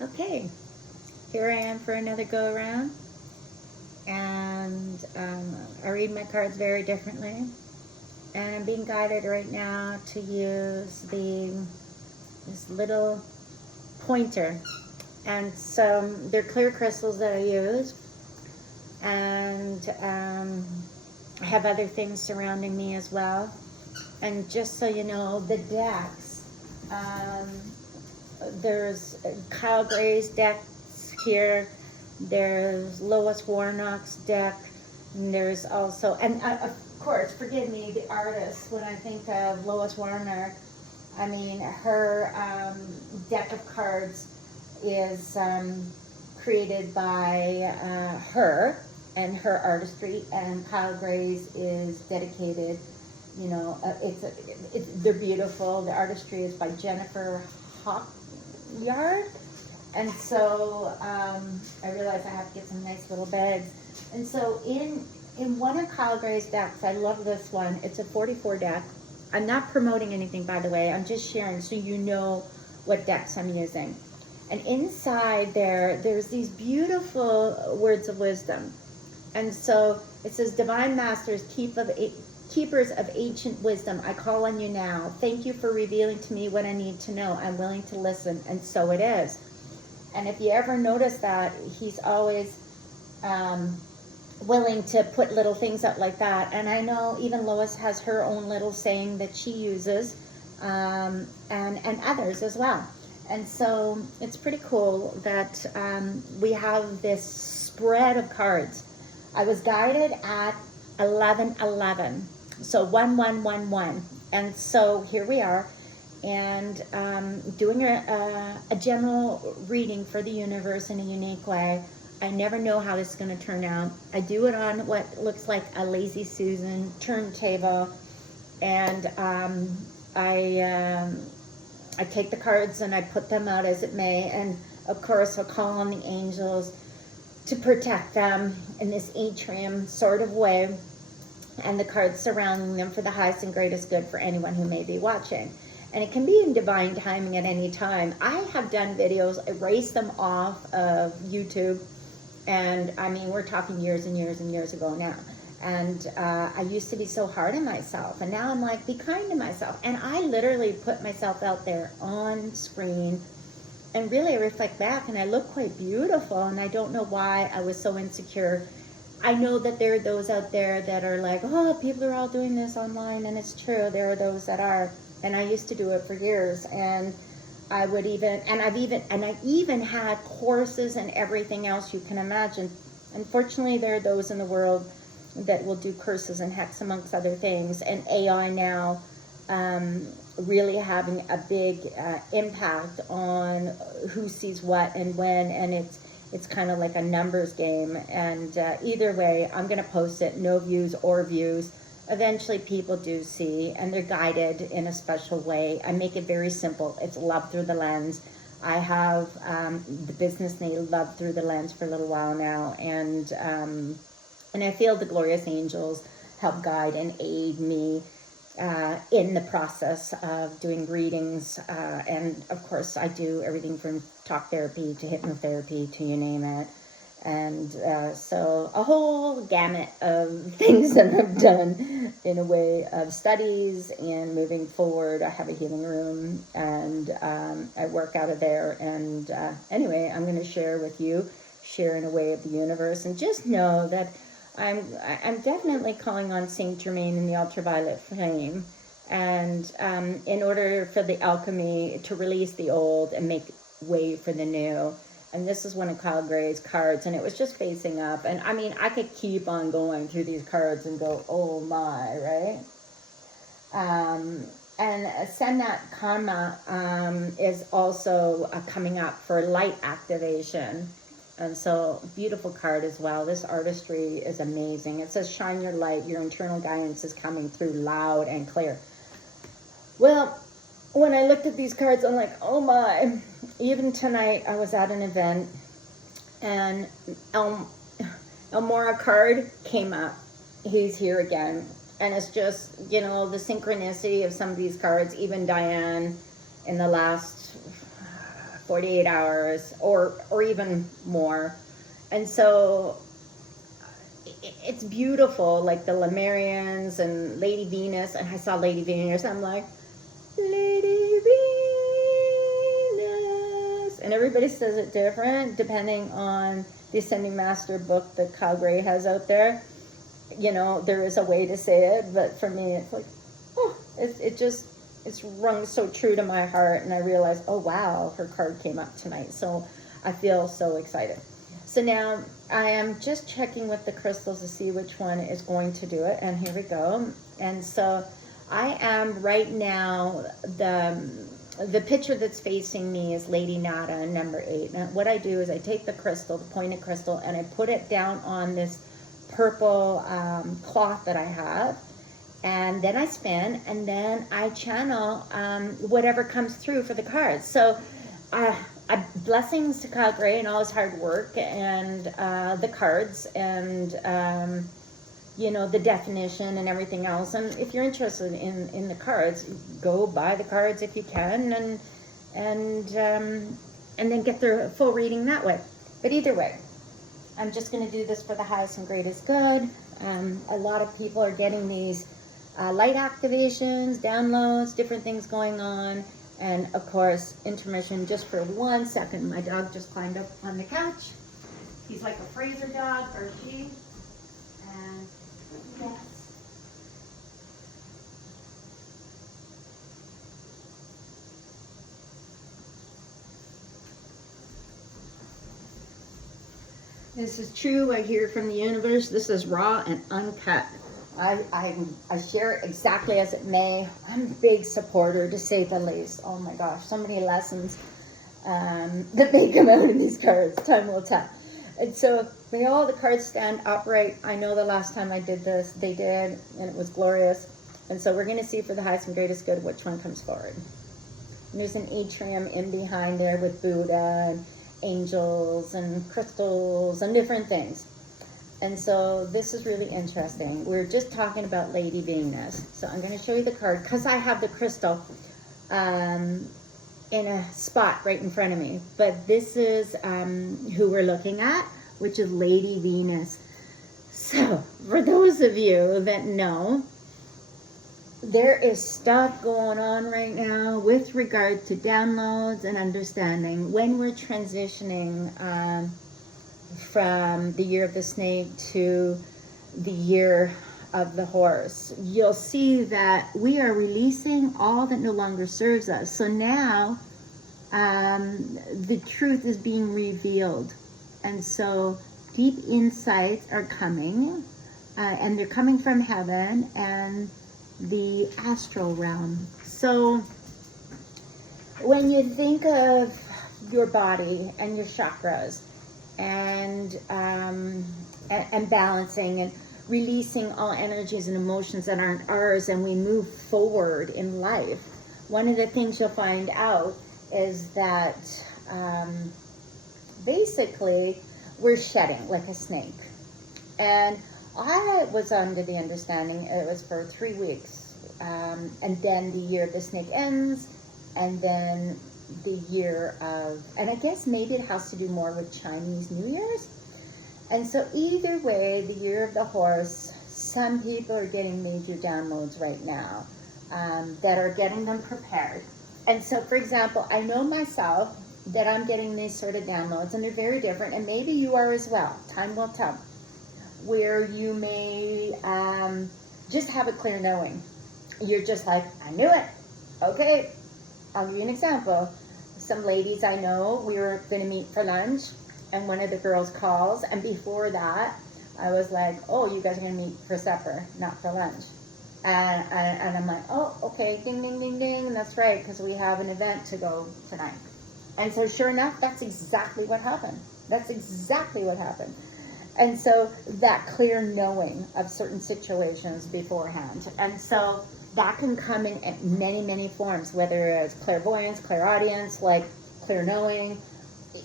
Okay, here I am for another go around, and I read my cards very differently. And I'm being guided right now to use this little pointer, and so they're clear crystals that I use, and I have other things surrounding me as well. And just so you know, the decks. There's Kyle Gray's decks here. There's Lois Warnock's deck. And there's also, and of course, forgive me, the artist. When I think of Lois Warnock, I mean, her deck of cards is created by her and her artistry, and Kyle Gray's is dedicated. You know, they're beautiful. The artistry is by Jennifer Hawkyard. And so I realized I have to get some nice little bags. And so in one of Kyle Gray's decks, I love this one. It's a 44 deck. I'm not promoting anything, by the way. I'm just sharing so you know what decks I'm using. And inside there's these beautiful words of wisdom. And so it says, Divine Masters, keepers of ancient wisdom, I call on you now. Thank you for revealing to me what I need to know. I'm willing to listen, and so it is. And if you ever notice that, he's always willing to put little things up like that. And I know even Lois has her own little saying that she uses, and others as well. And so it's pretty cool that we have this spread of cards. I was guided at 1111, so 1111, and so here we are, and doing a general reading for the universe in a unique way. I never know how this is going to turn out. I do it on what looks like a Lazy Susan turntable, and I take the cards and I put them out as it may, and of course I'll call on the angels to protect them in this atrium sort of way, and the cards surrounding them for the highest and greatest good for anyone who may be watching. And it can be in divine timing at any time. I have done videos, erased them off of YouTube, and I mean, we're talking years and years and years ago now. And I used to be so hard on myself, and now I'm like, be kind to myself. And I literally put myself out there on screen, and really I reflect back and I look quite beautiful, and I don't know why I was so insecure. I know that there are those out there that are like, oh, people are all doing this online, and it's true, there are those that are, and I used to do it for years, and I would even, and I even had courses and everything else you can imagine. Unfortunately, there are those in the world that will do curses and hacks amongst other things, and AI now really having a big impact on who sees what and when, and it's kind of like a numbers game. And either way, I'm going to post it, no views or views. Eventually people do see, and they're guided in a special way. I make it very simple. It's love through the lens. I have the business name Love Through the Lens for a little while now, and I feel the glorious angels help guide and aid me in the process of doing readings, and of course I do everything from talk therapy to hypnotherapy to you name it. And so a whole gamut of things that I've done in a way of studies and moving forward. I have a healing room, and I work out of there. And anyway, I'm going to share with you, share in a way of the universe, and just know that I'm definitely calling on Saint Germain in the ultraviolet flame, and in order for the alchemy to release the old and make way for the new. And this is one of Kyle Gray's cards, and it was just facing up. And I mean, I could keep on going through these cards and go, oh my, right? And Senat Karma is also coming up for light activation. And so, beautiful card as well. This artistry is amazing. It says, shine your light. Your internal guidance is coming through loud and clear. Well, when I looked at these cards, I'm like, oh my. Even tonight, I was at an event, and Elmora card came up. He's here again. And it's just, you know, the synchronicity of some of these cards. Even Diane, in the last 48 hours or even more. And so it's beautiful, like the Lemurians and Lady Venus. And I saw Lady Venus, I'm like, Lady Venus. And everybody says it different depending on the Ascending Master book that Kyle Gray has out there. You know, there is a way to say it, but for me, it's like, oh, it's rung so true to my heart. And I realized, oh wow, her card came up tonight. So I feel so excited. So now I am just checking with the crystals to see which one is going to do it. And here we go. And so I am right now, the picture that's facing me is Lady Nada, number 8. And what I do is I take the crystal, the pointed crystal, and I put it down on this purple cloth that I have. And then I spin, and then I channel whatever comes through for the cards. So blessings to Kyle Gray and all his hard work and the cards and you know, the definition and everything else. And if you're interested in the cards, go buy the cards if you can, and then get their full reading that way. But either way, I'm just going to do this for the highest and greatest good. A lot of people are getting these light activations, downloads, different things going on. And of course, intermission just for 1 second. My dog just climbed up on the couch. He's like a Fraser dog, or she. And yes. This is true. I hear from the universe. This is raw and uncut. I share it exactly as it may. I'm a big supporter, to say the least. Oh my gosh, so many lessons that may come out in these cards. Time will tell. And so may all the cards stand upright. I know the last time I did this, they did, and it was glorious. And so we're going to see for the highest and greatest good which one comes forward. And there's an atrium in behind there with Buddha and angels and crystals and different things. And so this is really interesting. We're just talking about Lady Venus. So I'm going to show you the card because I have the crystal in a spot right in front of me. But this is who we're looking at, which is Lady Venus. So for those of you that know, there is stuff going on right now with regard to downloads and understanding when we're transitioning from the year of the snake to the year of the horse. You'll see that we are releasing all that no longer serves us. So now the truth is being revealed. And so deep insights are coming, and they're coming from heaven and the astral realm. So when you think of your body and your chakras, and balancing and releasing all energies and emotions that aren't ours, and we move forward in life, one of the things you'll find out is that basically we're shedding like a snake. And I was under the understanding it was for 3 weeks, and then the year of the snake ends, and then the year of, and I guess maybe it has to do more with Chinese New Year's. And so either way, the year of the horse, some people are getting major downloads right now that are getting them prepared. And so, for example, I know myself that I'm getting these sort of downloads, and they're very different, and maybe you are as well. Time will tell. Where you may just have a clear knowing. You're just like, I knew it. Okay. I'll give you an example. Some ladies I know, we were going to meet for lunch, and one of the girls calls, and before that, I was like, oh, you guys are going to meet for supper, not for lunch. And I'm like, oh, okay, ding, ding, ding, ding, that's right, because we have an event to go tonight. And so sure enough, that's exactly what happened. That's exactly what happened. And so that clear knowing of certain situations beforehand. And so that can come in many, many forms, whether it's clairvoyance, clairaudience, like clear knowing.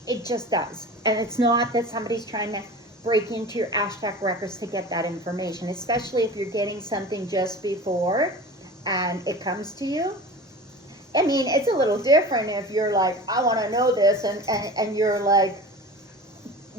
It just does. And it's not that somebody's trying to break into your ashtrack records to get that information, especially if you're getting something just before and it comes to you. I mean, it's a little different if you're like, I want to know this, and you're like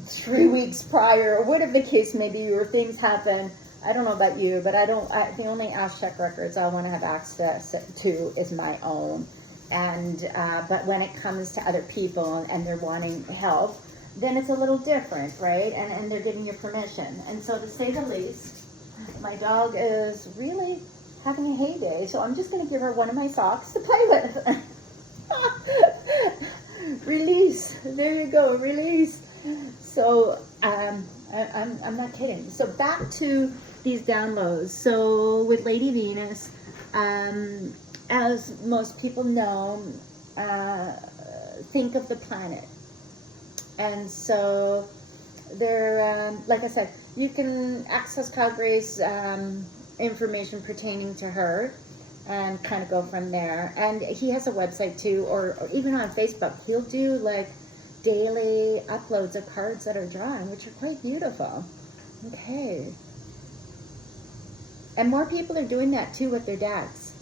3 weeks prior, or whatever the case may be, or things happen. I don't know about you, but the only Ash check records I want to have access to is my own. And, but when it comes to other people and they're wanting help, then it's a little different, right? And they're giving you permission. And so, to say the least, my dog is really having a heyday. So I'm just going to give her one of my socks to play with. Release. There you go. Release. So I'm not kidding. So back to these downloads. So with Lady Venus, as most people know, think of the planet. And so there, like I said, you can access Calgary's information pertaining to her and kind of go from there. And he has a website too, or even on Facebook, he'll do like daily uploads of cards that are drawn, which are quite beautiful. Okay. And more people are doing that too with their decks.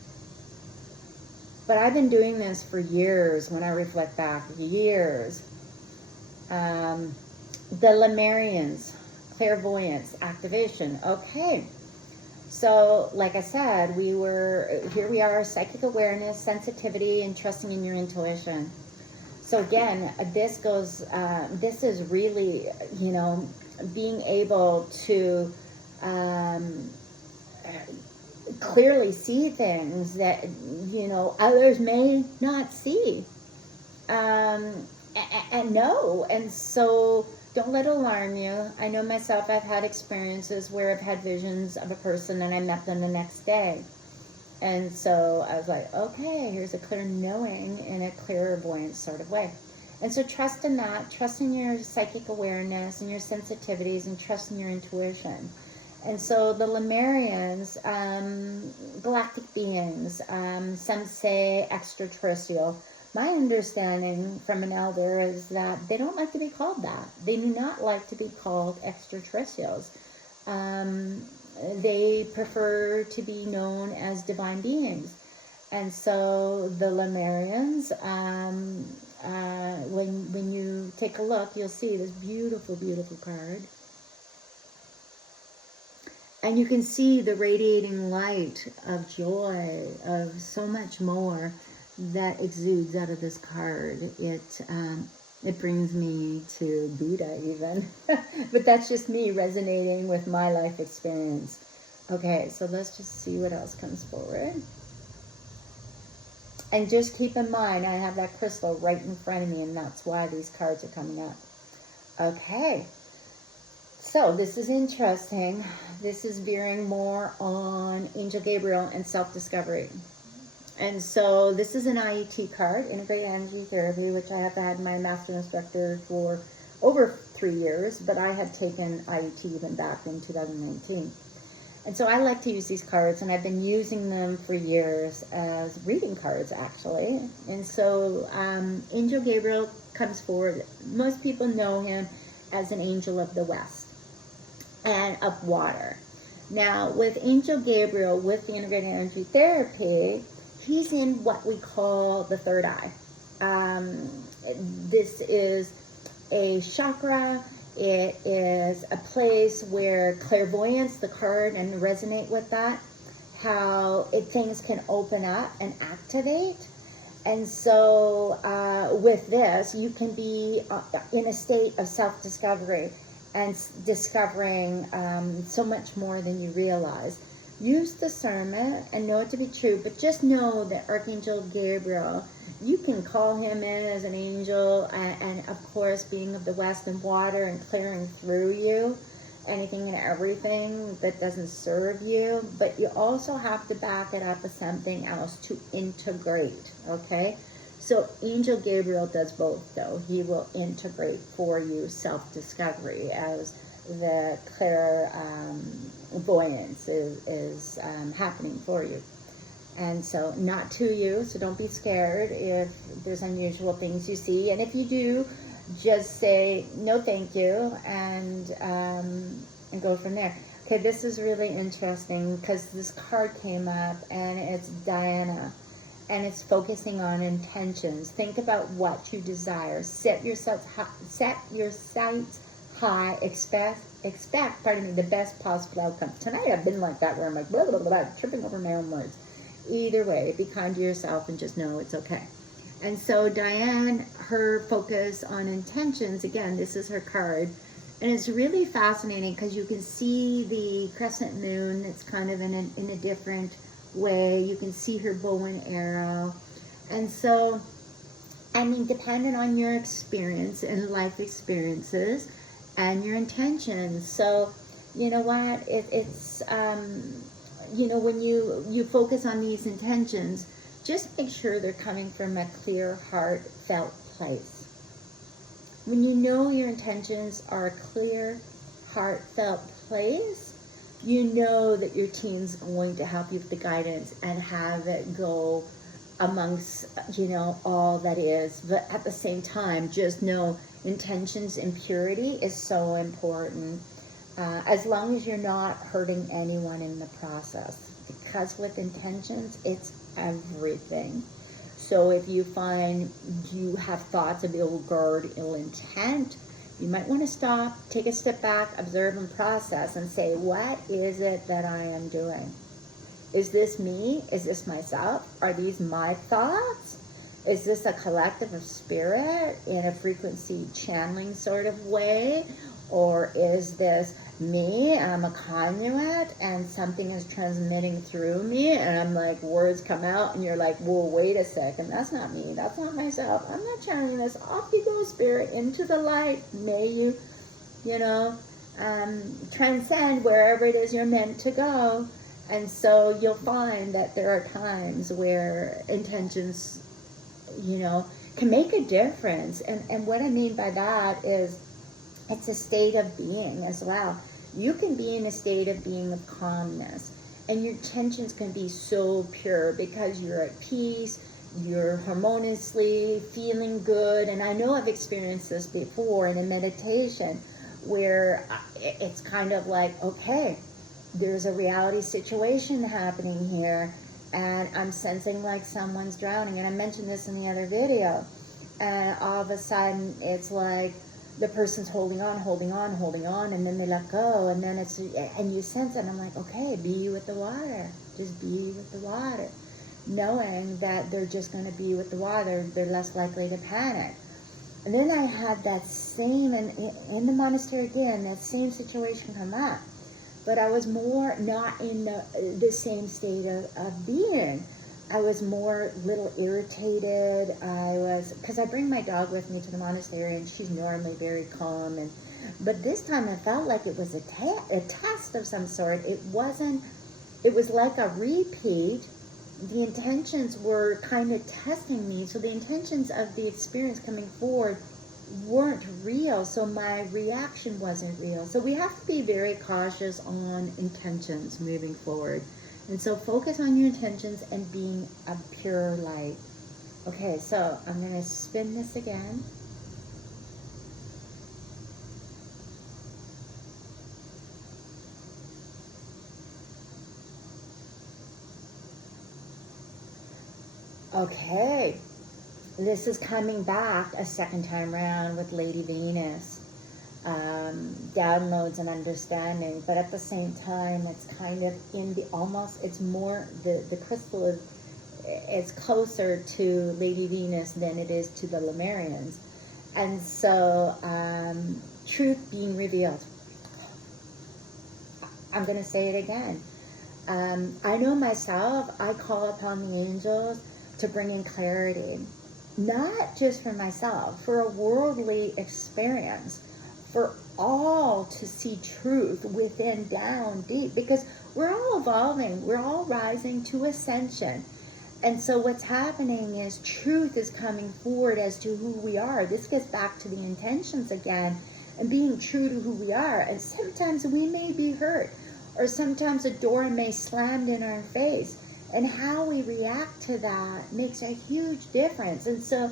But I've been doing this for years when I reflect back, years. The Lemurians, clairvoyance, activation. Okay. So, like I said, here we are, psychic awareness, sensitivity, and trusting in your intuition. So again, this is really, being able to clearly see things that, others may not see. And no, and so don't let it alarm you. I know myself, I've had experiences where I've had visions of a person and I met them the next day. And so I was like, okay, here's a clear knowing in a clairvoyant sort of way. And so trust in that, trust in your psychic awareness and your sensitivities, and trust in your intuition. And so the Lemurians, galactic beings, some say extraterrestrial. My understanding from an elder is that they don't like to be called that. They do not like to be called extraterrestrials. They prefer to be known as divine beings. And so the Lemurians, when you take a look, you'll see this beautiful, beautiful card. And you can see the radiating light of joy, of so much more that exudes out of this card. It brings me to Buddha even. But that's just me resonating with my life experience. Okay, so let's just see what else comes forward. And just keep in mind, I have that crystal right in front of me, and that's why these cards are coming up. Okay. So this is interesting. This is veering more on Angel Gabriel and self-discovery. And so this is an IET card, Integrated Energy Therapy, which I have had my master instructor for over 3 years, but I had taken IET even back in 2019. And so I like to use these cards, and I've been using them for years as reading cards, actually. And so Angel Gabriel comes forward. Most people know him as an angel of the West and of water. Now, with Angel Gabriel, with the Integrated Energy Therapy, he's in what we call the third eye. This is a chakra. It is a place where clairvoyance, the card, and resonate with that, how things can open up and activate. And so with this, you can be in a state of self-discovery and discovering so much more than you realize. Use discernment and know it to be true, but just know that Archangel Gabriel, you can call him in as an angel, and of course, being of the West and water and clearing through you anything and everything that doesn't serve you, but you also have to back it up with something else to integrate, okay? So Angel Gabriel does both, though. He will integrate for you self-discovery as the clairvoyance is happening for you. And so not to you, so don't be scared if there's unusual things you see. And if you do, just say, no thank you, and go from there. Okay, this is really interesting because this card came up, and it's Diana. and it's focusing on intentions. Think about what you desire. Set your sights high. Expect, pardon me, the best possible outcome. Tonight I've been like that, where I'm like blah blah blah, tripping over my own words. Either way, be kind to yourself and just know it's okay. And so Diane, her focus on intentions, again, this is her card. And it's really fascinating because you can see the crescent moon. It's kind of in a different way. You can see her bow and arrow. And so, I mean, depending on your experience and life experiences and your intentions. So, you know what? It's you know, when you focus on these intentions, just make sure they're coming from a clear, heartfelt place. When you know your intentions are a clear, heartfelt place, you know that your team's going to help you with the guidance and have it go amongst, you know, all that is. But at the same time, just know intentions and purity is so important. As long as you're not hurting anyone in the process. Because with intentions, it's everything. So if you find you have thoughts of ill guard, ill intent, you might want to stop, take a step back, observe and process and say, what is it that I am doing? Is this me? Is this myself? Are these my thoughts? Is this a collective of spirit in a frequency channeling sort of way? Or is this me? I'm a conduit and something is transmitting through me and I'm like, words come out and you're like, whoa, wait a second. That's not me. That's not myself. I'm not channeling this. Off you go, spirit, into the light. May you, you know, transcend wherever it is you're meant to go. And so you'll find that there are times where intentions, you know, can make a difference. And what I mean by that is it's a state of being as well. You can be in a state of being of calmness and your intentions can be so pure because you're at peace, you're harmoniously feeling good. And I know I've experienced this before in a meditation where it's kind of like, okay, there's a reality situation happening here and I'm sensing like someone's drowning. And I mentioned this in the other video. And all of a sudden it's like the person's holding on, and then they let go. And then and you sense it. And I'm like, okay, be with the water. Just be with the water. Knowing that they're just going to be with the water, they're less likely to panic. And then I had that same, in the monastery again, that same situation come up. But I was more not in the same state of being. I was more little irritated. Because I bring my dog with me to the monastery and she's normally very calm. But this time I felt like it was a test of some sort. It was like a repeat. The intentions were kind of testing me. So the intentions of the experience coming forward weren't real. So my reaction wasn't real. So we have to be very cautious on intentions moving forward. And so focus on your intentions and being a pure light. Okay, so I'm going to spin this again. Okay, this is coming back a second time around with Lady Venus. Downloads and understanding, but at the same time it's kind of in the almost, it's more the crystal is closer to Lady Venus than it is to the Lemurians. And so truth being revealed. I'm going to say it again. I know myself, I call upon the angels to bring in clarity, not just for myself, for a worldly experience, for all to see truth within, down deep, because we're all evolving, we're all rising to ascension. And so what's happening is truth is coming forward as to who we are. This gets back to the intentions again and being true to who we are. And sometimes we may be hurt, or sometimes a door may slam in our face, and how we react to that makes a huge difference. And so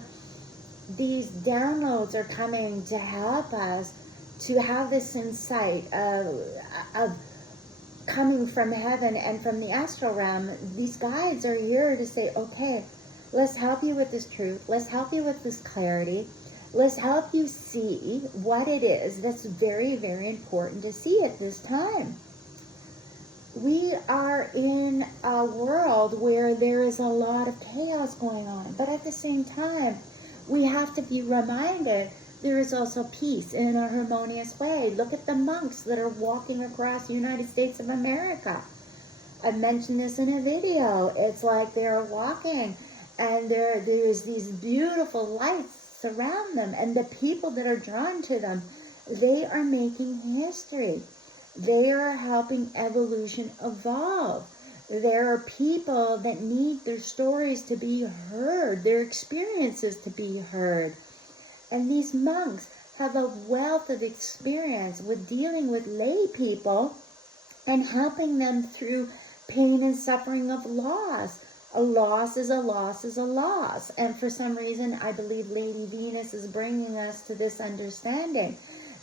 these downloads are coming to help us to have this insight of coming from heaven and from the astral realm. These guides are here to say, okay, Let's help you with this truth. Let's help you with this clarity. Let's help you see what it is that's very, very important to see at this time. We are in a world where there is a lot of chaos going on, but at the same time, we have to be reminded there is also peace in a harmonious way. Look at the monks that are walking across the United States of America. I mentioned this in a video. It's like they're walking and there's these beautiful lights surround them, and the people that are drawn to them, they are making history. They are helping evolution evolve. There are people that need their stories to be heard, their experiences to be heard. And these monks have a wealth of experience with dealing with lay people and helping them through pain and suffering of loss. A loss is a loss is a loss. And for some reason, I believe Lady Venus is bringing us to this understanding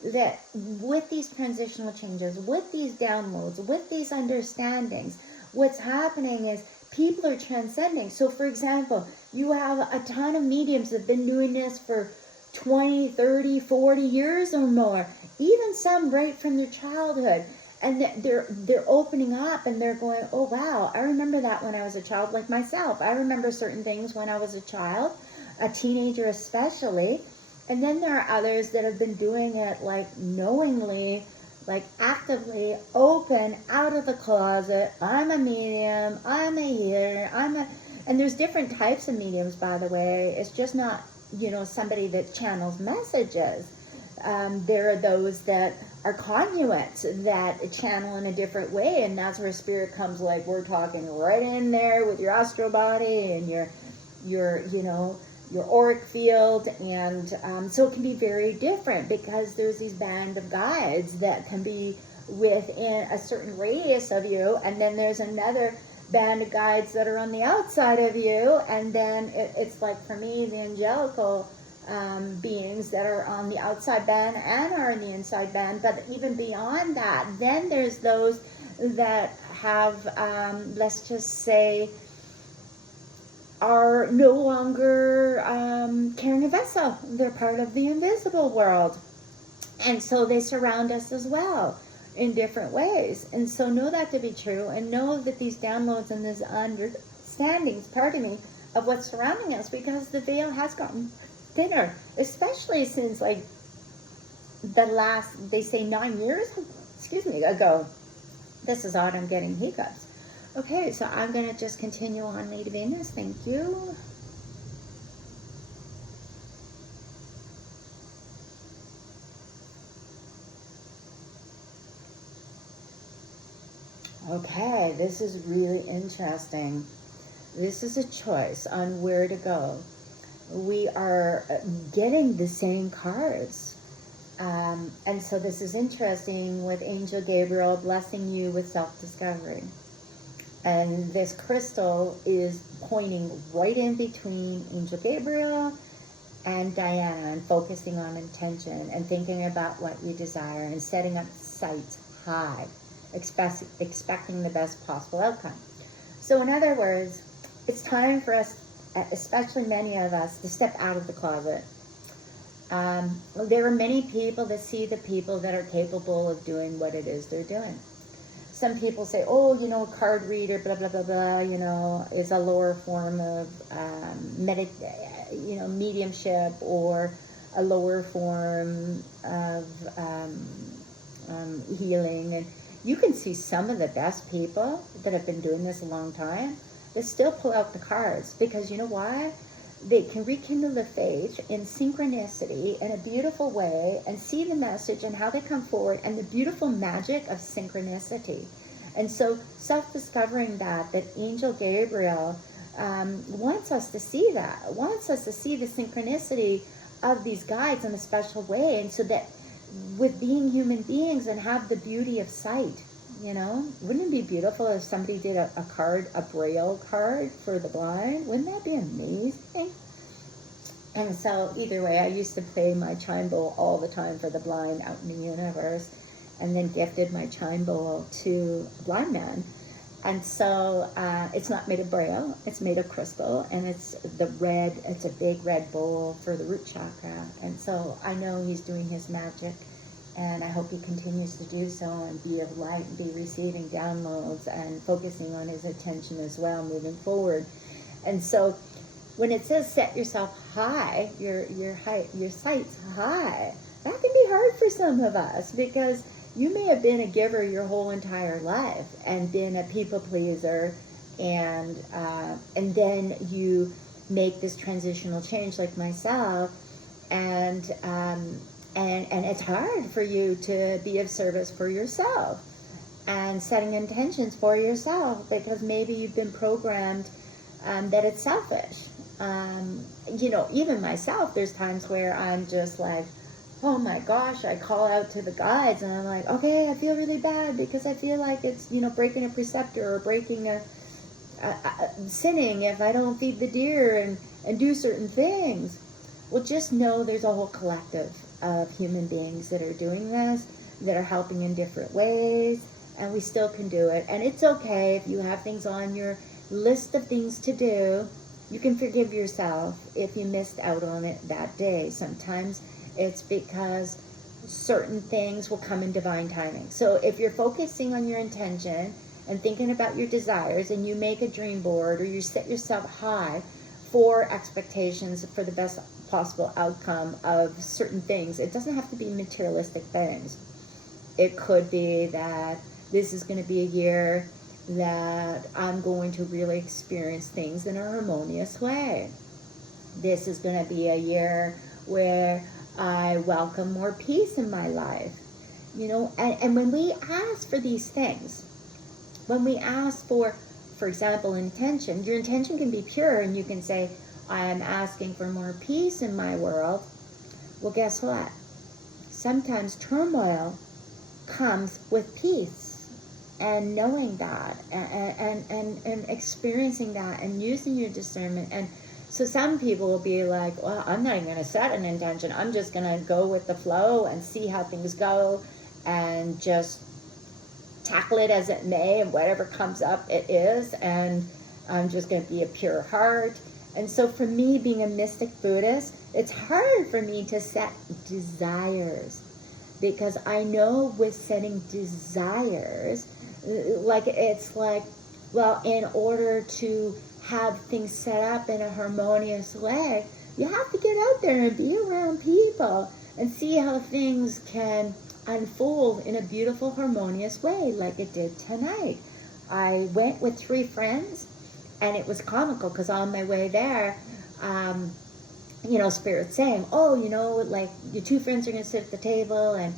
that with these transitional changes, with these downloads, with these understandings, what's happening is people are transcending. So for example, you have a ton of mediums that have been doing this for 20, 30, 40 years or more, even some right from their childhood. And they're opening up and they're going, oh wow, I remember that when I was a child, like myself. I remember certain things when I was a child, a teenager especially. And then there are others that have been doing it like knowingly, like actively open out of the closet. I'm a medium, I'm a healer, and there's different types of mediums, by the way. It's just not, somebody that channels messages. There are those that are conduits that channel in a different way, and that's where spirit comes, like we're talking right in there with your astral body and your auric field, and so it can be very different because there's these band of guides that can be within a certain radius of you, and then there's another band of guides that are on the outside of you, and then it's like for me, the angelical beings that are on the outside band and are in the inside band. But even beyond that, then there's those that have, let's just say, are no longer carrying a vessel. They're part of the invisible world. And so they surround us as well in different ways. And so know that to be true, and know that these downloads and these understandings, of what's surrounding us, because the veil has gotten thinner, especially since like the last, they say 9 years, ago. This is odd, I'm getting hiccups. Okay, so I'm going to just continue on, Lady Venus. Thank you. Okay, this is really interesting. This is a choice on where to go. We are getting the same cards. And so this is interesting with Angel Gabriel blessing you with self-discovery. And this crystal is pointing right in between Angel Gabriel and Diana, and focusing on intention and thinking about what you desire and setting up sights high, expecting the best possible outcome. So in other words, it's time for us, especially many of us, to step out of the closet. There are many people that see the people that are capable of doing what it is they're doing. Some people say, oh, a card reader, blah, blah, blah, blah, is a lower form of mediumship, or a lower form of healing. And you can see some of the best people that have been doing this a long time that still pull out the cards, because you know why? They can rekindle the faith in synchronicity in a beautiful way, and see the message and how they come forward, and the beautiful magic of synchronicity. And so self-discovering that Angel Gabriel wants us to see that, wants us to see the synchronicity of these guides in a special way, and so that with being human beings and have the beauty of sight, wouldn't it be beautiful if somebody did a braille card for the blind? Wouldn't that be amazing? And so either way, I used to play my chime bowl all the time for the blind out in the universe, and then gifted my chime bowl to a blind man. And so it's not made of braille, it's made of crystal, and it's a big red bowl for the root chakra. And so I know he's doing his magic, and I hope he continues to do so and be of light and be receiving downloads and focusing on his attention as well moving forward. And so when it says set yourself high, your sights high, that can be hard for some of us, because you may have been a giver your whole entire life and been a people pleaser, and then you make this transitional change like myself, and it's hard for you to be of service for yourself and setting intentions for yourself, because maybe you've been programmed that it's selfish. Even myself, there's times where I'm just like, oh my gosh, I call out to the guides and I'm like, okay, I feel really bad because I feel like it's, breaking a preceptor or breaking sinning if I don't feed the deer and do certain things. Well, just know there's a whole collective of human beings that are doing this, that are helping in different ways, and we still can do it. And it's okay if you have things on your list of things to do. You can forgive yourself if you missed out on it that day. Sometimes it's because certain things will come in divine timing. So if you're focusing on your intention and thinking about your desires, and you make a dream board or you set yourself high for expectations for the best possible outcome of certain things, it doesn't have to be materialistic things. It could be that this is going to be a year that I'm going to really experience things in a harmonious way. This is going to be a year where I welcome more peace in my life. And when we ask for these things, when we ask for example, intention, your intention can be pure, and you can say, I am asking for more peace in my world. Well, guess what? Sometimes turmoil comes with peace, and knowing that and experiencing that and using your discernment. And so some people will be like, well, I'm not even going to set an intention. I'm just going to go with the flow and see how things go and just tackle it as it may, and whatever comes up, it is. And I'm just going to be a pure heart. And so for me, being a mystic Buddhist, it's hard for me to set desires, because I know with setting desires, well, in order to have things set up in a harmonious way, you have to get out there and be around people and see how things can unfold in a beautiful, harmonious way, like it did tonight. I went with 3 friends, and it was comical because on my way there, Spirit saying, oh, like your 2 friends are going to sit at the table and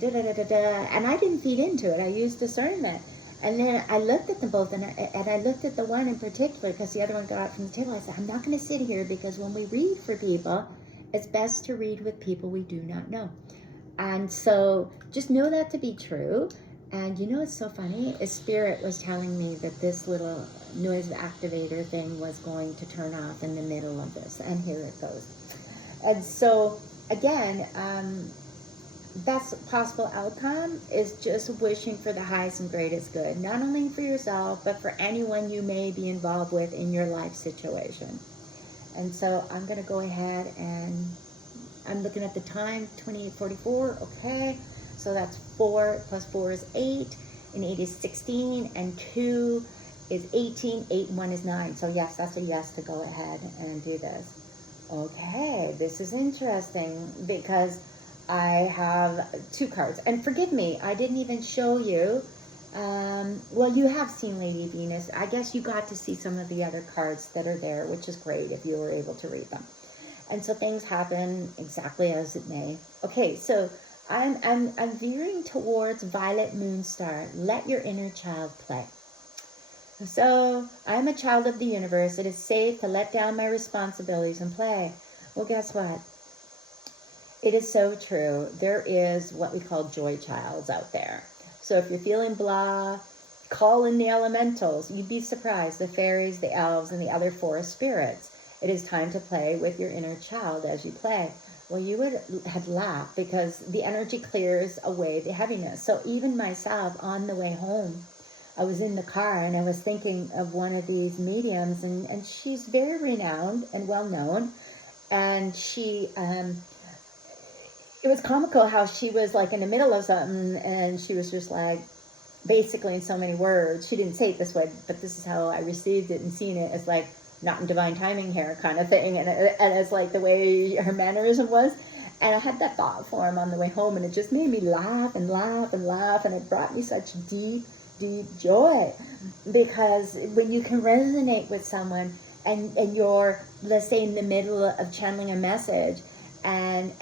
da-da-da-da-da. And I didn't feed into it. I used discernment. And then I looked at them both, and I looked at the one in particular because the other one got up from the table. I said, I'm not going to sit here, because when we read for people, it's best to read with people we do not know. And so just know that to be true. And it's so funny, Spirit was telling me that this little noise activator thing was going to turn off in the middle of this, and here it goes. And so again, best possible outcome is just wishing for the highest and greatest good, not only for yourself, but for anyone you may be involved with in your life situation. And so I'm going to go ahead, and I'm looking at the time, 28:44. Okay, so that's 4 plus 4 is 8, and 8 is 16, and 2 is 18, 8 and 1 is 9. So yes, that's a yes to go ahead and do this. Okay, this is interesting, because I have 2 cards. And forgive me, I didn't even show you. Well, you have seen Lady Venus. I guess you got to see some of the other cards that are there, which is great if you were able to read them. And so things happen exactly as it may. Okay, so I'm veering towards Violet Moonstar. Let your inner child play. So I'm a child of the universe. It is safe to let down my responsibilities and play. Well, guess what? It is so true. There is what we call joy childs out there. So if you're feeling blah, call in the elementals. You'd be surprised. The fairies, the elves, and the other forest spirits. It is time to play with your inner child as you play. Well, you would have laughed, because the energy clears away the heaviness. So even myself, on the way home I was in the car and I was thinking of one of these mediums, and she's very renowned and well known. And it was comical how she was like in the middle of something and she was just like, basically in so many words, she didn't say it this way, but this is how I received it and seen it, as like, not in divine timing here kind of thing. And it's like the way her mannerism was. And I had that thought for him on the way home, and it just made me laugh and laugh and laugh, and it brought me such deep, deep joy. Because when you can resonate with someone and you're, let's say, in the middle of channeling a message, and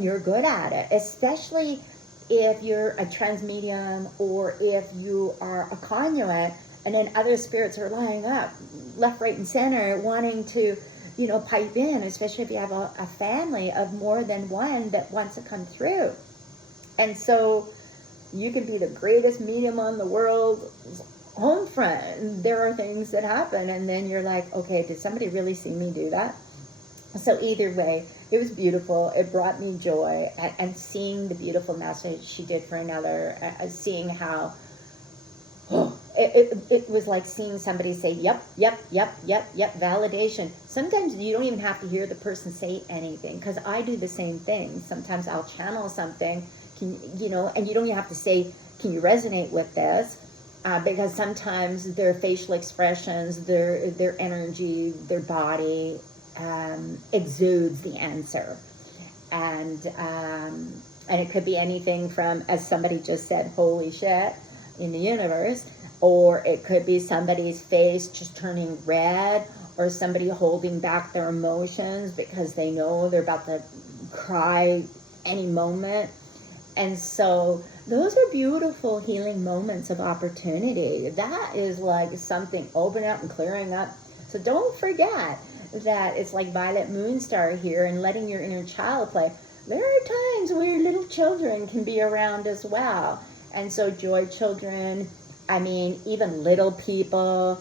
you're good at it, especially if you're a trans medium or if you are a conduit, and then other spirits are lining up left, right, and center wanting to, pipe in, especially if you have a family of more than one that wants to come through. And so you can be the greatest medium on the world home front. There are things that happen, and then you're like, okay, did somebody really see me do that? So either way, it was beautiful. It brought me joy, and seeing the beautiful message she did for another, seeing how it was like seeing somebody say, yep, validation. Sometimes you don't even have to hear the person say anything, because I do the same thing. Sometimes I'll channel something, and you don't even have to say, can you resonate with this? Because sometimes their facial expressions, their energy, their body exudes the answer. And it could be anything from, as somebody just said, holy shit, in the universe, or it could be somebody's face just turning red, or somebody holding back their emotions because they know they're about to cry any moment. And so those are beautiful healing moments of opportunity. That is like something opening up and clearing up. So don't forget that it's like Violet Moonstar here, and letting your inner child play. There are times where little children can be around as well. And so joy children, even little people,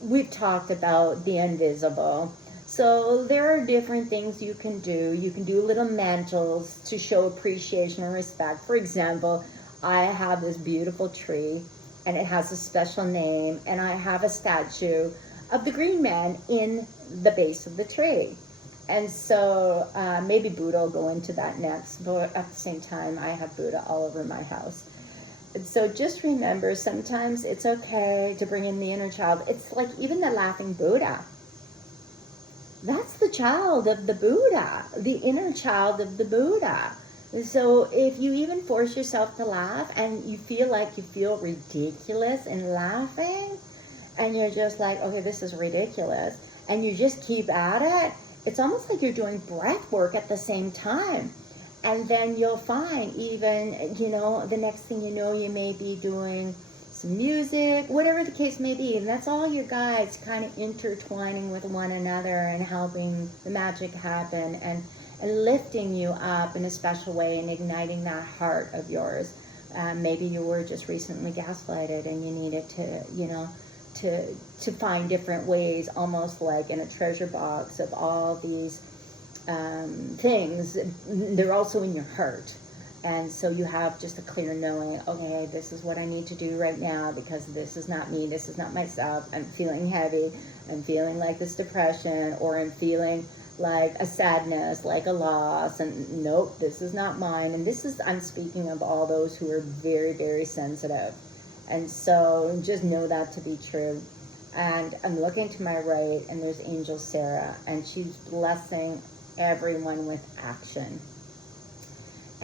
we've talked about the invisible. So there are different things you can do. You can do little mantles to show appreciation and respect. For example, I have this beautiful tree, and it has a special name, and I have a statue of the Green Man in the base of the tree. And so maybe Buddha will go into that next, but at the same time, I have Buddha all over my house. And so just remember, sometimes it's okay to bring in the inner child. It's like even the laughing Buddha. That's the child of the Buddha, the inner child of the Buddha. So if you even force yourself to laugh and you feel ridiculous in laughing, and you're just like, okay, this is ridiculous, and you just keep at it, it's almost like you're doing breath work at the same time. And then you'll find even, the next thing you know, you may be doing some music, whatever the case may be. And that's all your guides kind of intertwining with one another and helping the magic happen, and lifting you up in a special way and igniting that heart of yours. Maybe you were just recently gaslighted and you needed to, to find different ways, almost like in a treasure box of all these things. They're also in your heart. And so you have just a clear knowing, okay, this is what I need to do right now, because this is not me, this is not myself. I'm feeling heavy, I'm feeling like this depression, or I'm feeling like a sadness, like a loss, and nope, this is not mine. And I'm speaking of all those who are very, very sensitive. And so just know that to be true. And I'm looking to my right, and there's Angel Sarah, and she's blessing everyone with action.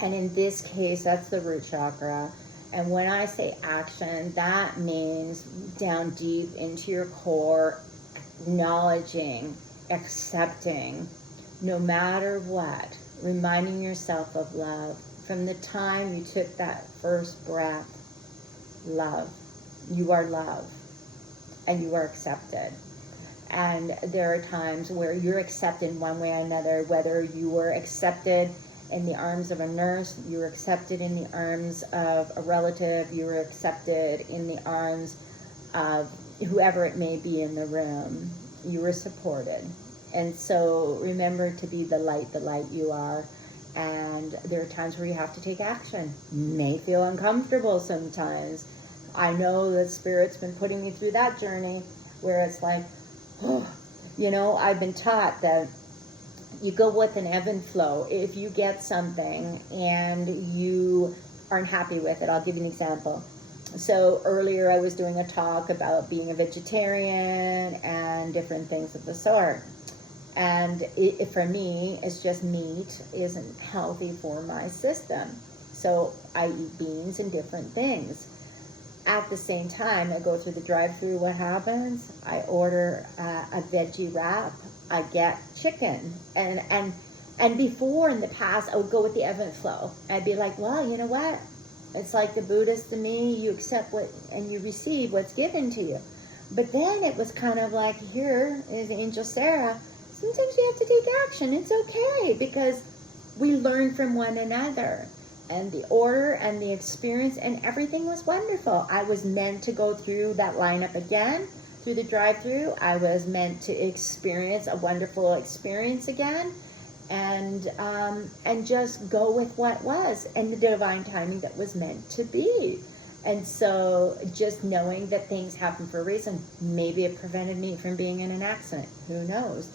And in this case, that's the root chakra. And when I say action, that means down deep into your core, acknowledging, accepting, no matter what, reminding yourself of love. From the time you took that first breath, love. You are love, and you are accepted. And there are times where you're accepted one way or another, whether you were accepted in the arms of a nurse, you were accepted in the arms of a relative, you were accepted in the arms of whoever it may be in the room. You were supported. And so remember to be the light you are. And there are times where you have to take action. May feel uncomfortable sometimes. I know that Spirit's been putting me through that journey where it's like, oh, you know, I've been taught that you go with an ebb and flow. If you get something and you aren't happy with it, I'll give you an example. So earlier I was doing a talk about being a vegetarian and different things of the sort. And for me, it's just meat isn't healthy for my system. So I eat beans and different things. At the same time, I go through the drive-thru. What happens? I order a veggie wrap. I get chicken. And before, in the past, I would go with the ebb and flow. I'd be like, well, you know what? It's like the Buddhist to me. You accept what and you receive what's given to you. But then it was kind of like, here is Angel Sarah. Sometimes you have to take action. It's okay because we learn from one another. And the order and the experience and everything was wonderful. I was meant to go through that lineup again, through the drive-thru. I was meant to experience a wonderful experience again, and just go with what was and the divine timing that was meant to be. And so just knowing that things happen for a reason. Maybe it prevented me from being in an accident. Who knows?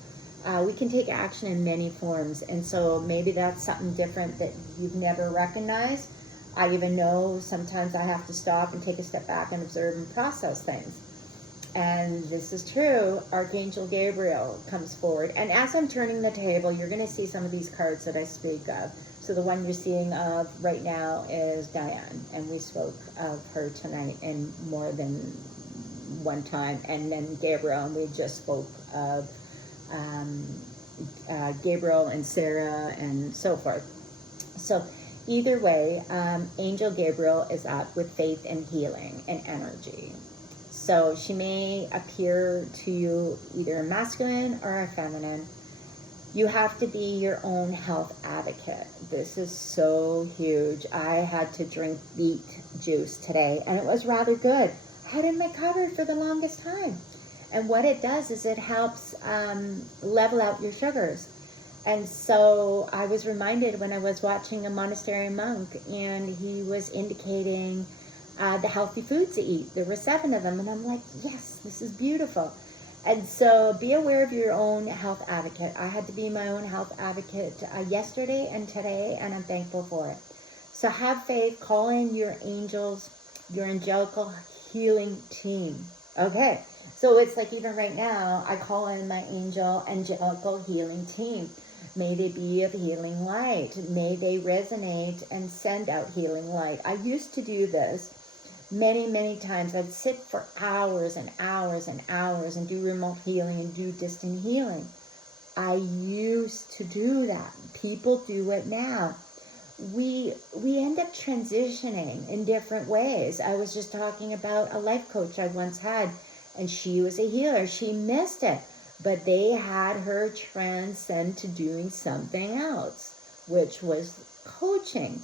We can take action in many forms, and so maybe that's something different that you've never recognized. I even know sometimes I have to stop and take a step back and observe and process things. And this is true. Archangel Gabriel comes forward, and as I'm turning the table, you're going to see some of these cards that I speak of. So the one you're seeing of right now is Diane, and we spoke of her tonight in more than one time, and then Gabriel, and we just spoke of Gabriel and Sarah and so forth. So either way, Angel Gabriel is up with faith and healing and energy. So she may appear to you either a masculine or a feminine. You have to be your own health advocate. This is so huge. I had to drink beet juice today, and it was rather good. I had it in my cupboard for the longest time. And what it does is it helps level out your sugars. And so I was reminded when I was watching a monastery monk, and he was indicating the healthy foods to eat. There were 7 of them, and I'm like, yes, this is beautiful. And so be aware of your own health advocate. I had to be my own health advocate yesterday and today, and I'm thankful for it. So have faith, call in your angels, your angelical healing team. Okay. So it's like even right now, I call in my angelical healing team. May they be of healing light. May they resonate and send out healing light. I used to do this many, many times. I'd sit for hours and hours and hours and do remote healing and do distant healing. I used to do that. People do it now. We end up transitioning in different ways. I was just talking about a life coach I once had. And she was a healer. She missed it. But they had her transcend to doing something else, which was coaching.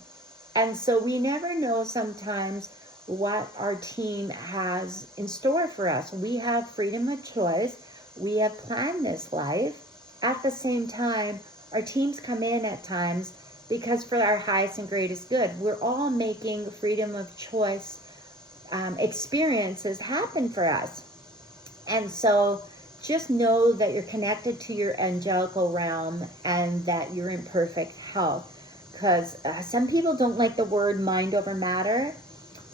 And so we never know sometimes what our team has in store for us. We have freedom of choice. We have planned this life. At the same time, our teams come in at times because for our highest and greatest good. We're all making freedom of choice experiences happen for us. And so just know that you're connected to your angelical realm and that you're in perfect health. Because some people don't like the word mind over matter.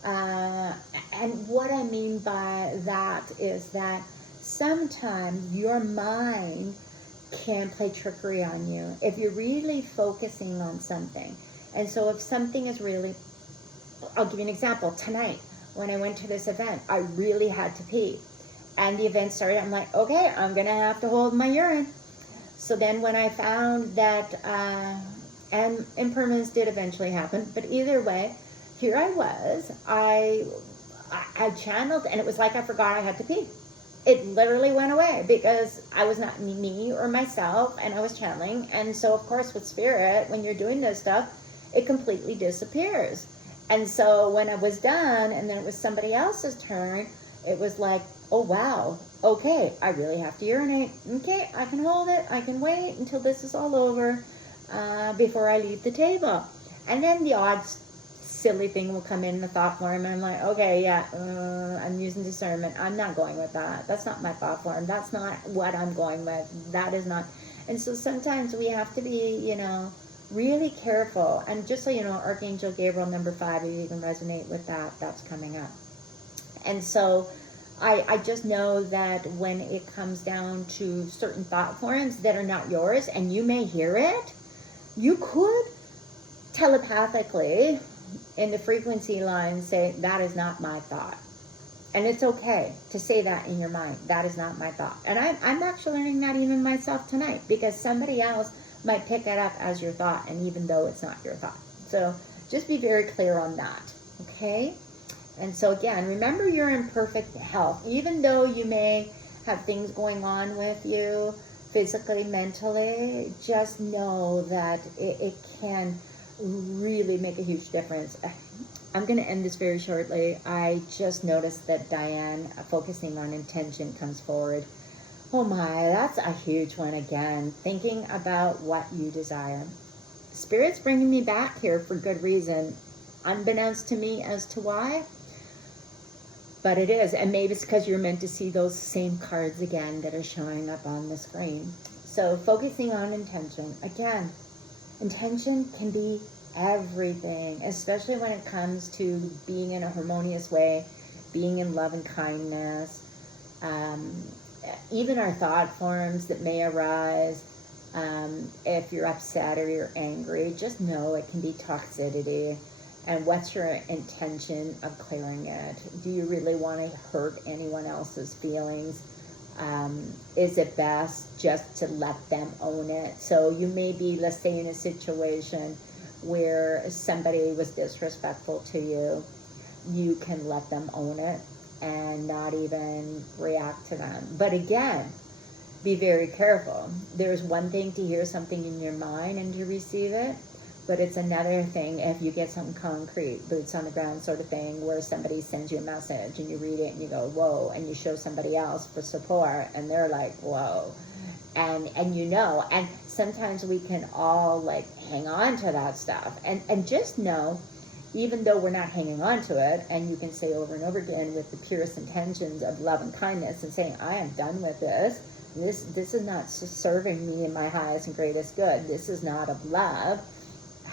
And what I mean by that is that sometimes your mind can play trickery on you if you're really focusing on something. And so if something is really, I'll give you an example. Tonight, when I went to this event, I really had to pee. And the event started, I'm like, okay, I'm going to have to hold my urine. So then when I found that, and impermanence did eventually happen, but either way, here I was, I channeled, and it was like I forgot I had to pee. It literally went away because I was not me or myself, and I was channeling. And so, of course, with spirit, when you're doing this stuff, it completely disappears. And so when I was done, and then it was somebody else's turn, it was like, oh, wow, okay, I really have to urinate. Okay, I can hold it. I can wait until this is all over before I leave the table. And then the odd silly thing will come in the thought form, and I'm like, okay, yeah, I'm using discernment. I'm not going with that. That's not my thought form. That's not what I'm going with. That is not. And so sometimes we have to be, really careful. And just so you know, Archangel Gabriel number 5, if you can resonate with that, that's coming up. And so I just know that when it comes down to certain thought forms that are not yours, and you may hear it, you could telepathically in the frequency line say, that is not my thought. And it's okay to say that in your mind. That is not my thought. And I'm actually learning that even myself tonight, because somebody else might pick it up as your thought, and even though it's not your thought. So just be very clear on that, okay? And so again, remember you're in perfect health. Even though you may have things going on with you physically, mentally, just know that it can really make a huge difference. I'm going to end this very shortly. I just noticed that Diane, focusing on intention, comes forward. Oh my, that's a huge one again. Thinking about what you desire. Spirit's bringing me back here for good reason, unbeknownst to me as to why. But it is, and maybe it's because you're meant to see those same cards again that are showing up on the screen. So focusing on intention. Again, intention can be everything, especially when it comes to being in a harmonious way, being in love and kindness, even our thought forms that may arise. If you're upset or you're angry, just know it can be toxicity. And what's your intention of clearing it? Do you really want to hurt anyone else's feelings? Is it best just to let them own it? So you may be, let's say, in a situation where somebody was disrespectful to you. You can let them own it and not even react to them. But again, be very careful. There's one thing to hear something in your mind and to receive it, but it's another thing if you get something concrete, boots on the ground sort of thing, where somebody sends you a message and you read it and you go, whoa, and you show somebody else for support and they're like, whoa. And and sometimes we can all like hang on to that stuff. And just know, even though we're not hanging on to it, and you can say over and over again with the purest intentions of love and kindness and saying, I am done with this. This is not serving me in my highest and greatest good. This is not of love.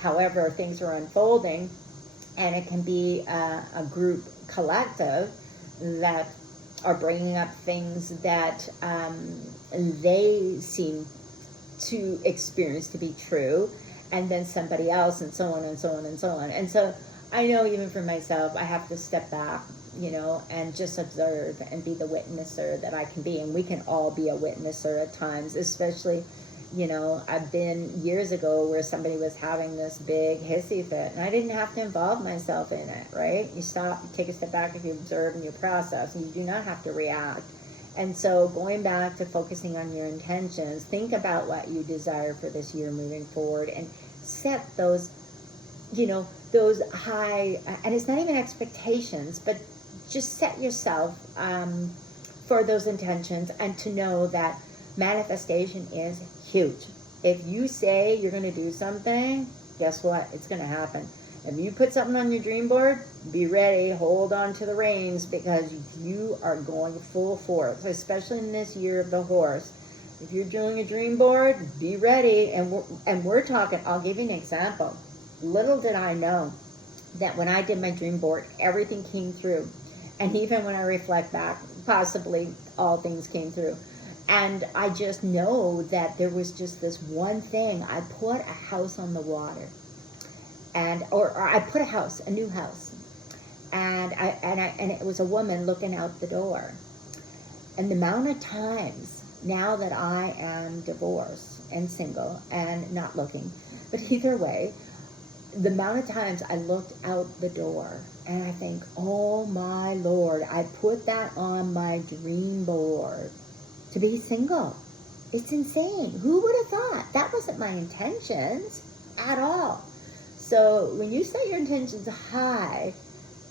However, things are unfolding, and it can be a group collective that are bringing up things that they seem to experience to be true, and then somebody else, and so on and so on and so on. And so I know even for myself, I have to step back, and just observe and be the witnesser that I can be. And we can all be a witnesser at times, especially, I've been years ago where somebody was having this big hissy fit, and I didn't have to involve myself in it, right? You stop, you take a step back, if you observe and you process, and you do not have to react. And so going back to focusing on your intentions, think about what you desire for this year moving forward, and set those, those high, and it's not even expectations, but just set yourself for those intentions, and to know that manifestation is huge. If you say you're going to do something, guess what? It's going to happen. If you put something on your dream board, be ready, hold on to the reins, because you are going full force, especially in this year of the horse. If you're doing a dream board, be ready. And we're talking, I'll give you an example. Little did I know that when I did my dream board, everything came through. And even when I reflect back, possibly all things came through. And I just know that there was just this one thing. I put a house on the water, or I put a new house, and it was a woman looking out the door. And the amount of times now that I am divorced and single and not looking, but either way, the amount of times I looked out the door and I think, oh my Lord, I put that on my dream board to be single. It's insane. Who would have thought? That wasn't my intentions at all. So when you set your intentions high,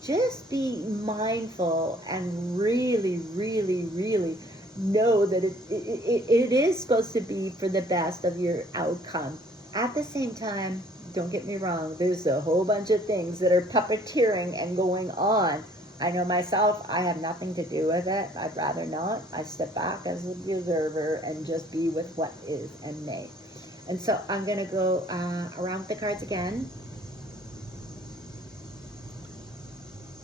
just be mindful and really, really, really know that it is supposed to be for the best of your outcome. At the same time, don't get me wrong, there's a whole bunch of things that are puppeteering and going on. I know myself, I have nothing to do with it. I'd rather not. I step back as the observer and just be with what is and may. And so I'm going to go around with the cards again.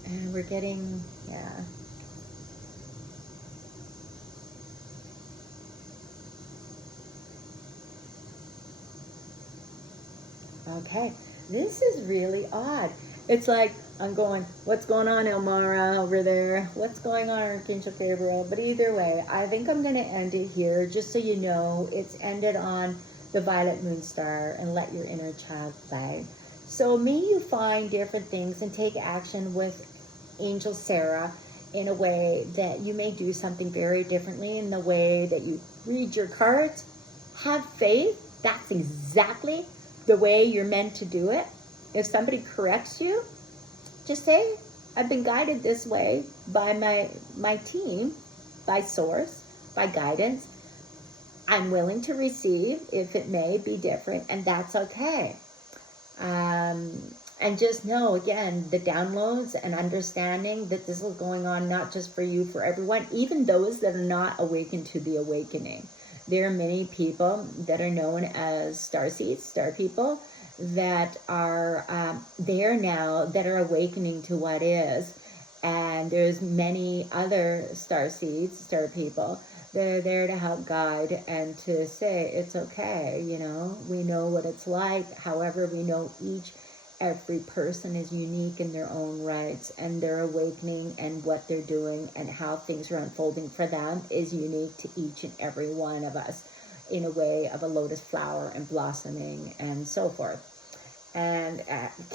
And we're getting, yeah. Okay, this is really odd. It's like I'm going, what's going on, Elmara over there? What's going on, Archangel Gabriel? But either way, I think I'm going to end it here. Just so you know, it's ended on the Violet Moon Star, and let your inner child play. So may you find different things and take action with Angel Sarah in a way that you may do something very differently in the way that you read your cards. Have faith. That's exactly the way you're meant to do it. If somebody corrects you, just say, I've been guided this way by my team, by source, by guidance. I'm willing to receive if it may be different, and that's okay. And just know, again, the downloads and understanding that this is going on not just for you, for everyone, even those that are not awakened to the awakening. There are many people that are known as starseeds, star people, that are there now, that are awakening to what is. And there's many other starseeds, star people, that are there to help guide and to say, it's okay, you know, we know what it's like. However, we know every person is unique in their own rights, and their awakening and what they're doing and how things are unfolding for them is unique to each and every one of us, in a way of a lotus flower and blossoming and so forth. And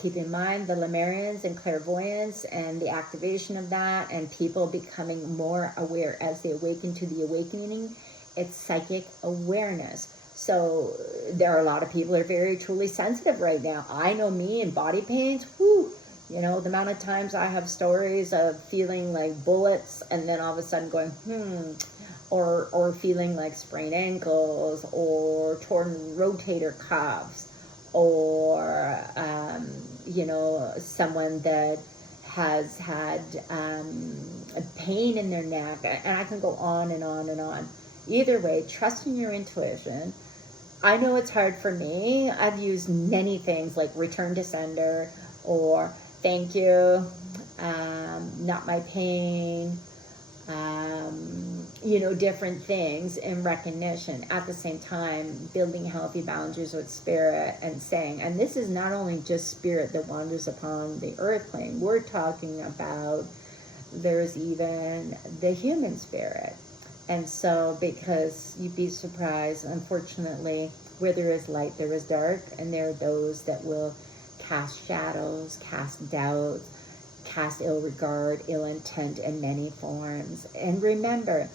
keep in mind the Lemurians and clairvoyance and the activation of that, and people becoming more aware as they awaken to the awakening. It's psychic awareness. So there are a lot of people that are very truly sensitive right now. I know me in body pains, whoo, you know, the amount of times I have stories of feeling like bullets and then all of a sudden going, or feeling like sprained ankles or torn rotator cuffs, or, you know, someone that has had a pain in their neck, and I can go on and on and on. Either way, trust in your intuition. I know it's hard for me. I've used many things like return to sender or thank you, not my pain, you know, different things in recognition. At the same time, building healthy boundaries with spirit and saying, and this is not only just spirit that wanders upon the earth plane. We're talking about there's even the human spirit. And so, because you'd be surprised, unfortunately, where there is light, there is dark, and there are those that will cast shadows, cast doubts, cast ill regard, ill intent in many forms. And remember,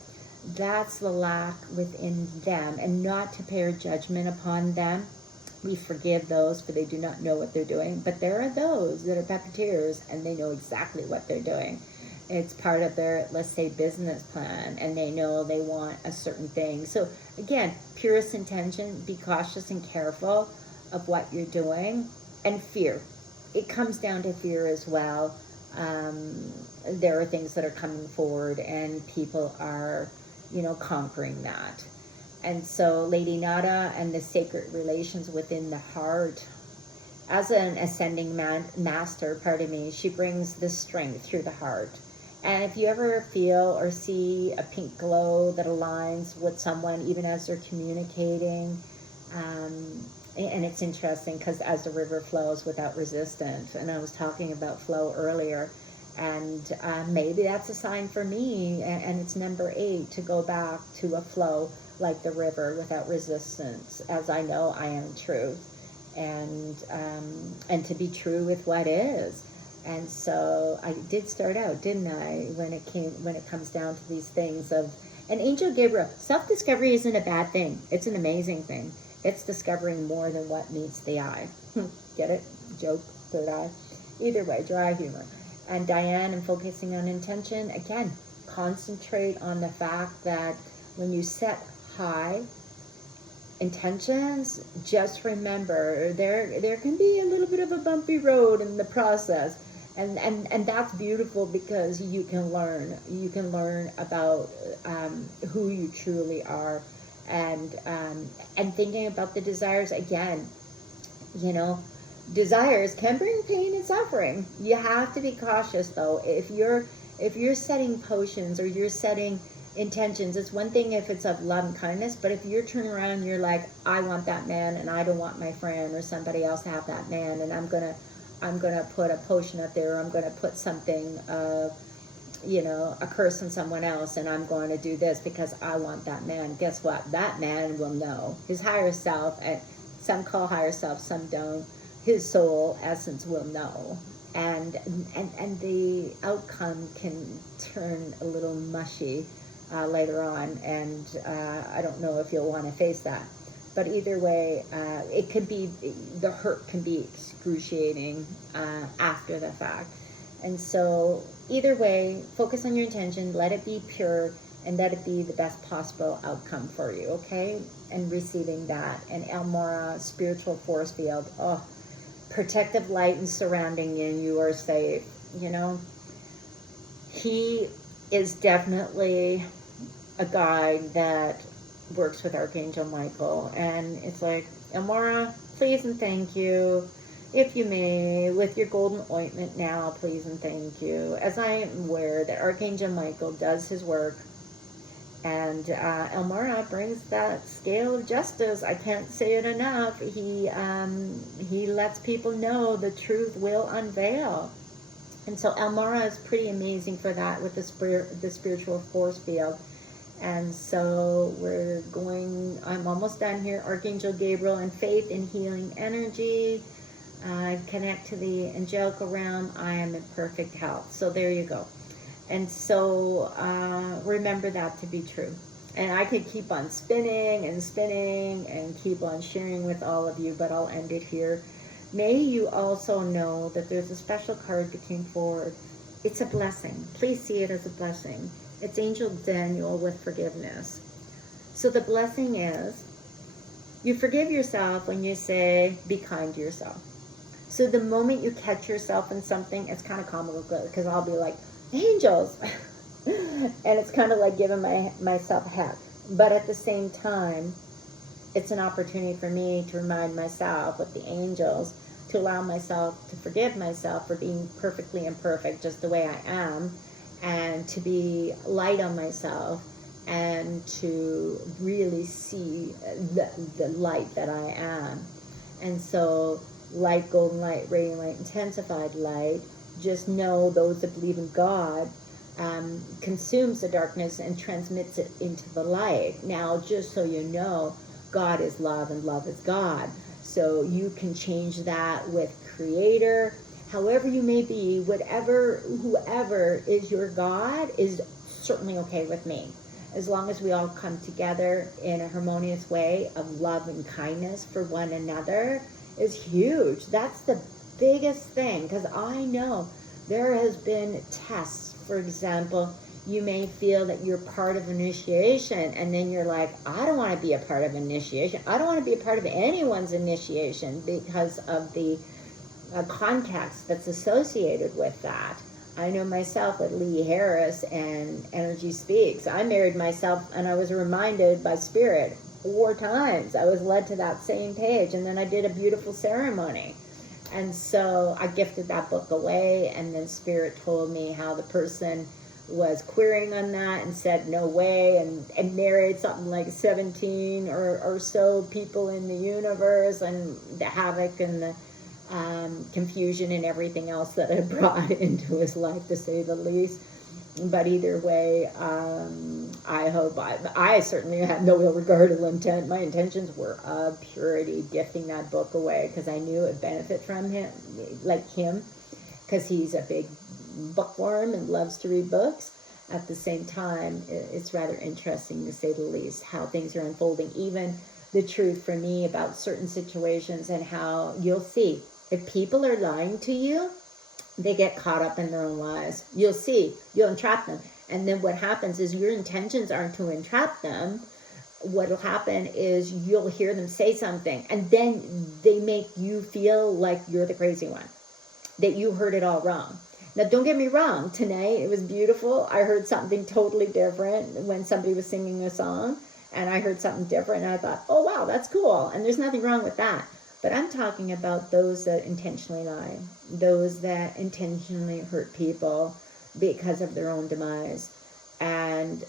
that's the lack within them, and not to pair judgment upon them. We forgive those, for they do not know what they're doing. But there are those that are puppeteers, and they know exactly what they're doing. It's part of their, let's say, business plan, and they know they want a certain thing. So again, purest intention, be cautious and careful of what you're doing. And fear, it comes down to fear as well. There are things that are coming forward, and people are, you know, conquering that. And so Lady Nada and the sacred relations within the heart, as an ascending master, pardon me, she brings the strength through the heart. And if you ever feel or see a pink glow that aligns with someone, even as they're communicating, and it's interesting because as the river flows without resistance, and I was talking about flow earlier, and maybe that's a sign for me, and it's number 8, to go back to a flow like the river without resistance, as I know I am truth, and to be true with what is. And so I did start out, didn't I, when it comes down to these things of, and Angel Gabriel, self-discovery isn't a bad thing. It's an amazing thing. It's discovering more than what meets the eye. Get it? Joke, third eye. Either way, dry humor. And Diane, and focusing on intention, again, concentrate on the fact that when you set high, intentions, just remember there can be a little bit of a bumpy road in the process, and that's beautiful, because you can learn about who you truly are, and thinking about the desires again. You know, desires can bring pain and suffering. You have to be cautious, though. If you're setting potions, or you're setting intentions, it's one thing if it's of love and kindness, but if you're turning around and you're like, I want that man, and I don't want my friend or somebody else to have that man, and I'm gonna put a potion up there, or I'm gonna put something, a curse on someone else, and I'm going to do this because I want that man. Guess what? That man will know. His higher self, and some call higher self, some don't. His soul essence will know, and the outcome can turn a little mushy later on, and I don't know if you'll want to face that. But either way, it could be, the hurt can be excruciating after the fact. And so either way, focus on your intention, let it be pure, and let it be the best possible outcome for you, okay? And receiving that. And Elmora, spiritual force field, protective light and surrounding you, and you are safe. You know, he is definitely a guide that works with Archangel Michael, and it's like, Elmora, please and thank you, if you may, with your golden ointment now, please and thank you, as I am aware that Archangel Michael does his work, and Elmora brings that scale of justice. I can't say it enough. He lets people know the truth will unveil. And so Elmora is pretty amazing for that with the spiritual force field. And so I'm almost done here. Archangel Gabriel and faith and healing energy. Connect to the angelical realm. I am in perfect health. So there you go. And so remember that to be true. And I could keep on spinning and keep on sharing with all of you, but I'll end it here. May you also know that there's a special card that came forward. It's a blessing. Please see it as a blessing. It's Angel Daniel with forgiveness. So the blessing is, you forgive yourself when you say, be kind to yourself. So the moment you catch yourself in something, it's kind of comical, because I'll be like, angels. And it's kind of like giving myself a heck. But at the same time, it's an opportunity for me to remind myself with the angels, to allow myself to forgive myself for being perfectly imperfect, just the way I am, and to be light on myself, and to really see the light that I am. And so, light, golden light, radiant light, intensified light, just know those that believe in God consumes the darkness and transmits it into the light. Now, just so you know, God is love and love is God. So you can change that with Creator, however you may be, whoever is your God is certainly okay with me. As long as we all come together in a harmonious way of love and kindness for one another is huge. That's the biggest thing, because I know there has been tests. For example, you may feel that you're part of initiation, and then you're like, I don't want to be a part of initiation. I don't want to be a part of anyone's initiation because of the context that's associated with that. I know myself with Lee Harris and Energy Speaks. I married myself, and I was reminded by Spirit 4 times. I was led to that same page, and then I did a beautiful ceremony. And so I gifted that book away, and then Spirit told me how the person was querying on that and said no way, and married something like 17 or so people in the universe, and the havoc and the confusion and everything else that it brought into his life, to say the least. But either way, I hope I certainly had no ill regard of intent. My intentions were of purity, gifting that book away, because I knew it would benefit from him, because he's a big bookworm and loves to read books. At the same time, it's rather interesting, to say the least, how things are unfolding. Even the truth for me about certain situations, and how you'll see if people are lying to you, they get caught up in their own lies. You'll see, you'll entrap them. And then what happens is your intentions aren't to entrap them. what'll happen is you'll hear them say something, and then they make you feel like you're the crazy one, that you heard it all wrong. Now, don't get me wrong. Tonight, it was beautiful. I heard something totally different when somebody was singing a song, and I heard something different, and I thought, oh, wow, that's cool. And there's nothing wrong with that. But I'm talking about those that intentionally lie, those that intentionally hurt people because of their own demise. And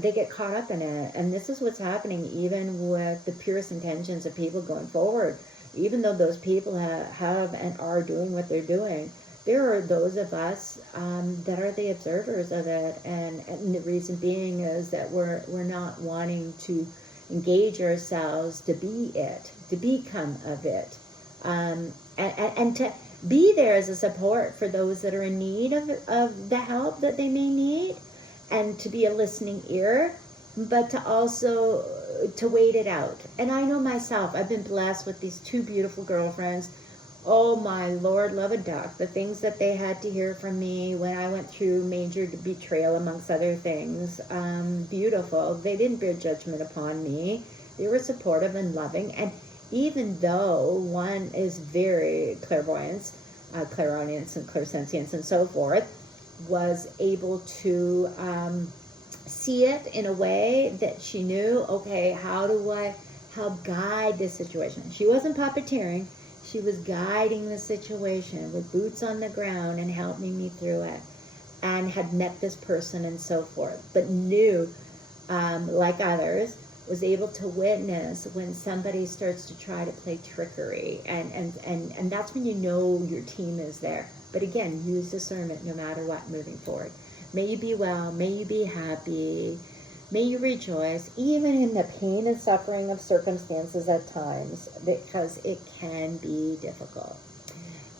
they get caught up in it. And this is what's happening even with the purest intentions of people going forward. Even though those people have and are doing what they're doing, there are those of us that are the observers of it, and the reason being is that we're not wanting to engage ourselves to be it, to become of it, and to be there as a support for those that are in need of the help that they may need, and to be a listening ear, but to also to wait it out. And I know myself, I've been blessed with these two beautiful girlfriends. Oh my Lord, love a duck. The things that they had to hear from me when I went through major betrayal, amongst other things, beautiful. They didn't bear judgment upon me. They were supportive and loving. And even though one is very clairvoyance, clairaudience and clairsentience and so forth, was able to see it in a way that she knew, okay, how do I help guide this situation? She wasn't puppeteering. She was guiding the situation with boots on the ground and helping me through it, and had met this person and so forth, but knew, like others, was able to witness when somebody starts to try to play trickery, and that's when you know your team is there. But again, use discernment no matter what moving forward. May you be well, may you be happy, may you rejoice, even in the pain and suffering of circumstances at times, because it can be difficult.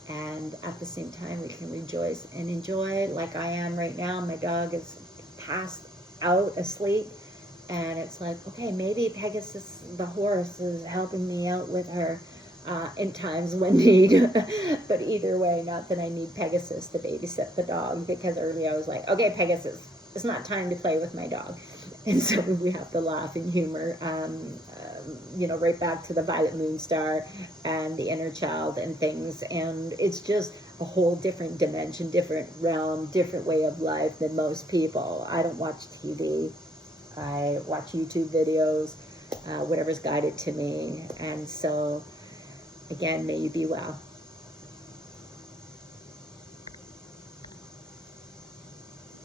And at the same time, we can rejoice and enjoy, like I am right now. My dog is passed out asleep, and it's like, okay, maybe Pegasus, the horse, is helping me out with her in times when need. But either way, not that I need Pegasus to babysit the dog, because earlier I was like, okay, Pegasus, it's not time to play with my dog. And so we have to laugh and humor, right back to the Violet Moon Star and the inner child and things. And it's just a whole different dimension, different realm, different way of life than most people. I don't watch TV. I watch YouTube videos, whatever's guided to me. And so, again, may you be well.